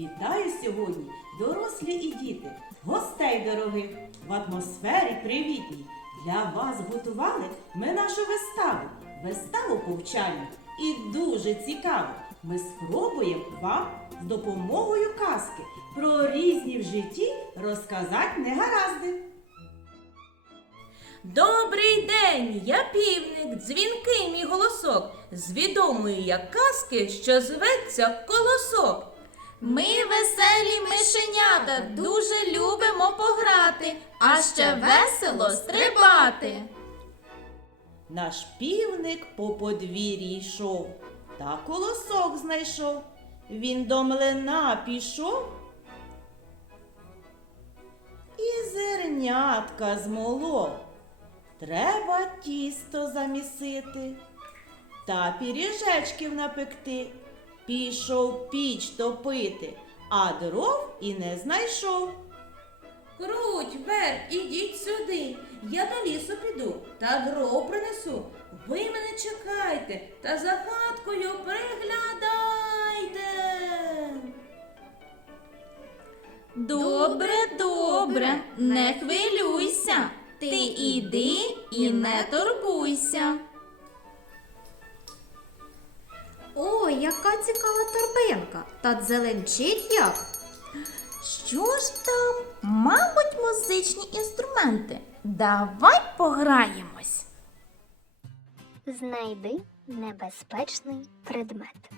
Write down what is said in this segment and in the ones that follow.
Вітаю сьогодні, дорослі і діти, гостей дорогих в атмосфері привітній. Для вас готували ми нашу виставу, виставу повчальну і дуже цікаву. Ми спробуємо вам з допомогою казки про різні в житті розказати негаразди. Добрий день, я півник, дзвінкий мій голосок, з як казки, що зветься колосок. Ми веселі мишенята, дуже любимо пограти, а ще весело стрибати. Наш півник по подвір'ї йшов, та колосок знайшов. Він до млина пішов і зернятка змолов. Треба тісто замісити та піріжечків напекти. Пішов піч топити, а дров і не знайшов. Круть, вер, ідіть сюди. Я до лісу піду та дров принесу. Ви мене чекайте та загадкою приглядайте. Добре, добре, не хвилюйся. Ти іди і не турбуйся. Ой, яка цікава торбинка. Та дзеленчить як. Що ж там? Мабуть, музичні інструменти. Давай пограємось. Знайди небезпечний предмет.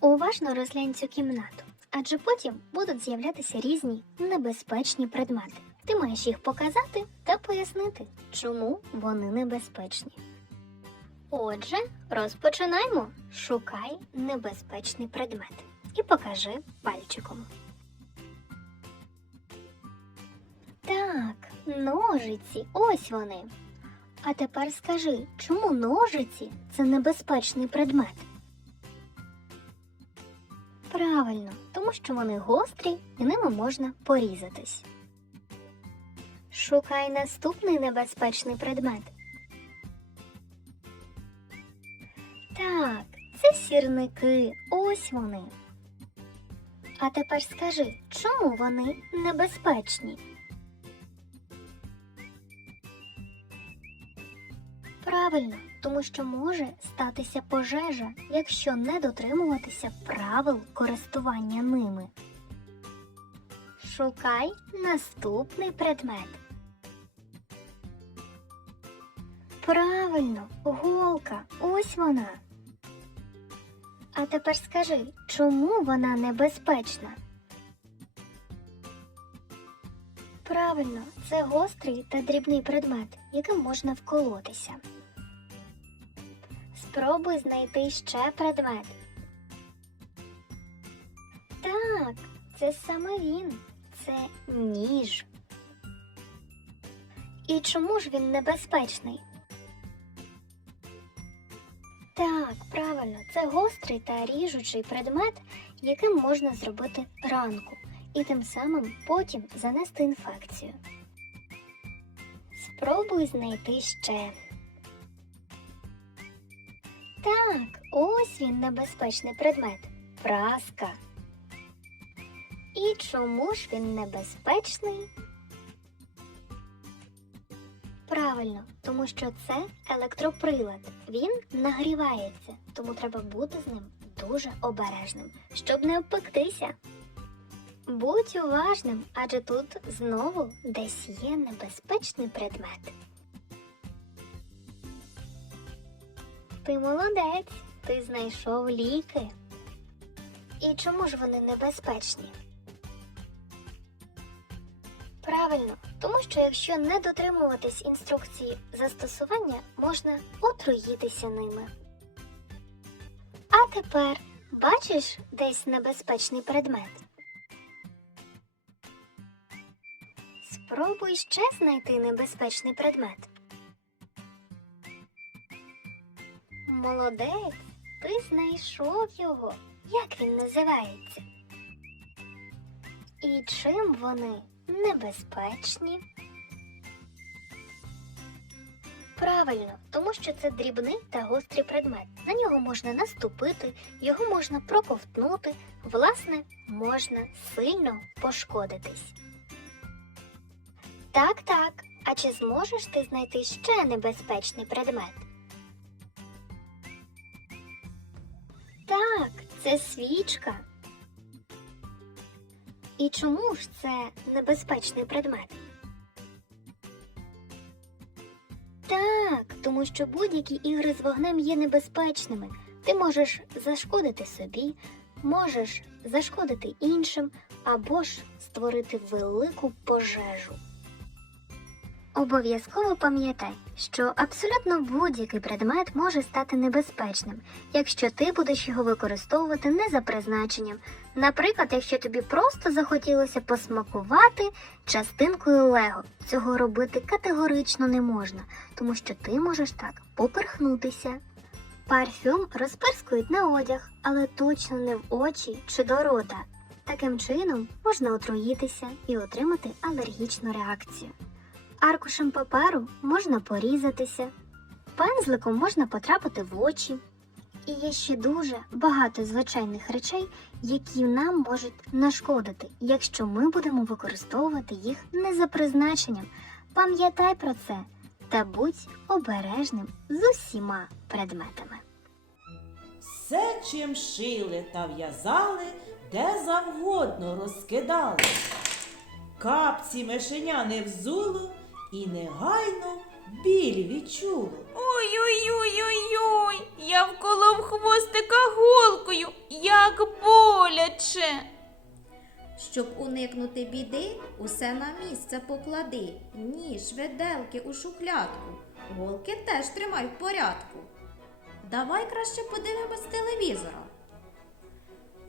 Уважно розглянь цю кімнату, адже потім будуть з'являтися різні небезпечні предмети. Ти маєш їх показати та пояснити, чому вони небезпечні. Отже, розпочинаємо. Шукай небезпечний предмет і покажи пальчиком. Так, ножиці, ось вони. А тепер скажи, чому ножиці це небезпечний предмет? Правильно, тому що вони гострі і ними можна порізатись. Шукай наступний небезпечний предмет. Це сірники, ось вони. А тепер скажи, чому вони небезпечні? Правильно, тому що може статися пожежа, якщо не дотримуватися правил користування ними. Шукай наступний предмет. Правильно, голка, ось вона. А тепер скажи, чому вона небезпечна? Правильно, це гострий та дрібний предмет, яким можна вколотися. Спробуй знайти ще предмет. Так, це саме він. Це ніж. І чому ж він небезпечний? Так, правильно, це гострий та ріжучий предмет, яким можна зробити ранку і тим самим потім занести інфекцію. Спробуй знайти ще. Так, ось він небезпечний предмет праска. І чому ж він небезпечний? Правильно, тому що це електроприлад. Він нагрівається, тому треба бути з ним дуже обережним, щоб не обпектися. Будь уважним, адже тут знову десь є небезпечний предмет. Ти молодець, ти знайшов ліки. І чому ж вони небезпечні? Правильно, тому що якщо не дотримуватись інструкції застосування, можна отруїтися ними. А тепер бачиш десь небезпечний предмет? Спробуй ще знайти небезпечний предмет. Молодець, ти знайшов його. Як він називається? І чим вони небезпечні? Правильно, тому що це дрібний та гострий предмет. На нього можна наступити, його можна проковтнути, власне, можна сильно пошкодитись. Так, так. А чи зможеш ти знайти ще небезпечний предмет? Так, це свічка. І чому ж це небезпечний предмет? Так, тому що будь-які ігри з вогнем є небезпечними. Ти можеш зашкодити собі, можеш зашкодити іншим або ж створити велику пожежу. Обов'язково пам'ятай, що абсолютно будь-який предмет може стати небезпечним, якщо ти будеш його використовувати не за призначенням. Наприклад, якщо тобі просто захотілося посмакувати частинкою Лего, цього робити категорично не можна, тому що ти можеш так поперхнутися. Парфюм розперскують на одяг, але точно не в очі чи до рота. Таким чином можна отруїтися і отримати алергічну реакцію. Аркушем паперу можна порізатися, пензликом можна потрапити в очі. І є ще дуже багато звичайних речей, які нам можуть нашкодити, якщо ми будемо використовувати їх не за призначенням. Пам'ятай про це та будь обережним з усіма предметами. Все, чим шили та в'язали, де завгодно розкидали. Капці мишеня не взуло і негайно біль відчуло. Ой-ой-ой-ой-ой, я вколов хвостика голкою, як боляче. Щоб уникнути біди, усе на місце поклади. Ніж, виделки у шухлядку. Голки теж тримай в порядку. Давай краще подивимось телевізора.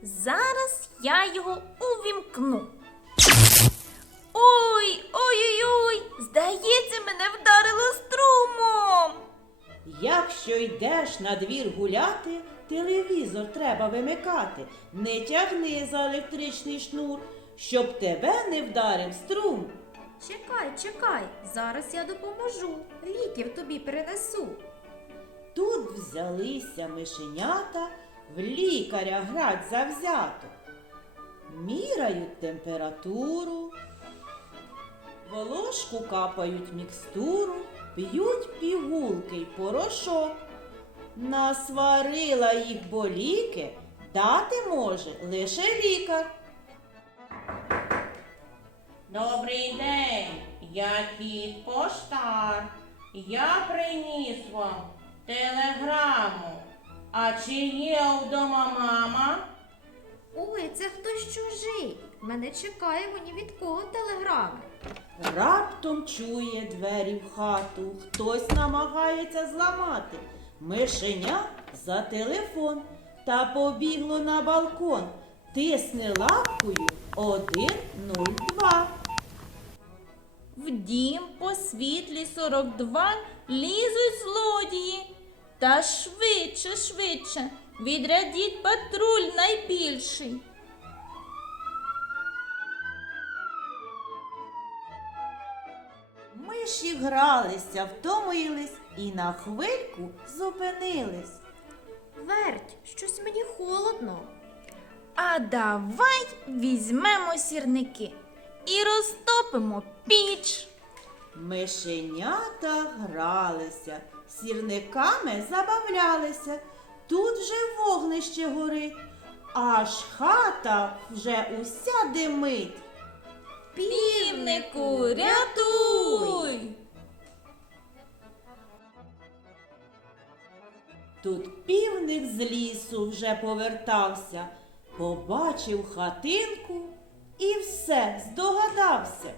Зараз я його увімкну. Ой, ой-ой-ой, здається, мене вдарило струмом. Якщо йдеш на двір гуляти, телевізор треба вимикати. Не тягни за електричний шнур, щоб тебе не вдарив струм. Чекай, чекай, зараз я допоможу. Ліків тобі принесу. Тут взялися мишенята в лікаря грать завзято. Міряють температуру, волошку капають мікстуру, п'ють пігулки й порошок. Насварила їх боліки, дати може лише лікар. Добрий день, я кіт поштар. Я приніс вам телеграму. А чи є вдома мама? Ой, це хтось чужий. Ми не чекаємо ні від кого телеграми. Раптом чує двері в хату, хтось намагається зламати. Мишеня за телефон та побігло на балкон. Тисне лапкою 102. В дім по світлі 42 лізуть злодії. Та швидше, швидше, відрядіть патруль найбільший. Гралися, втомились і на хвильку зупинились. Верть, щось мені холодно. А давай візьмемо сірники і розтопимо піч. Мишенята гралися, сірниками забавлялися. Тут вже вогнище горить, аж хата вже уся димить. Півнику, рятуй! Тут півник з лісу вже повертався, побачив хатинку і все здогадався.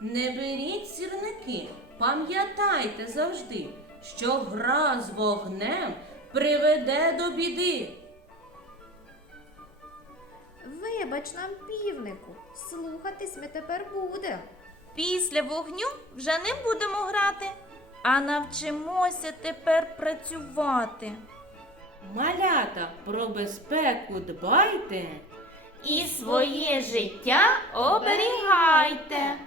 Не беріть сірники, пам'ятайте завжди, що гра з вогнем приведе до біди. Вибач нам, півнику, слухатись ми тепер буде. Після вогню вже не будемо грати, а навчимося тепер працювати. Малята, про безпеку дбайте. І своє життя оберігайте.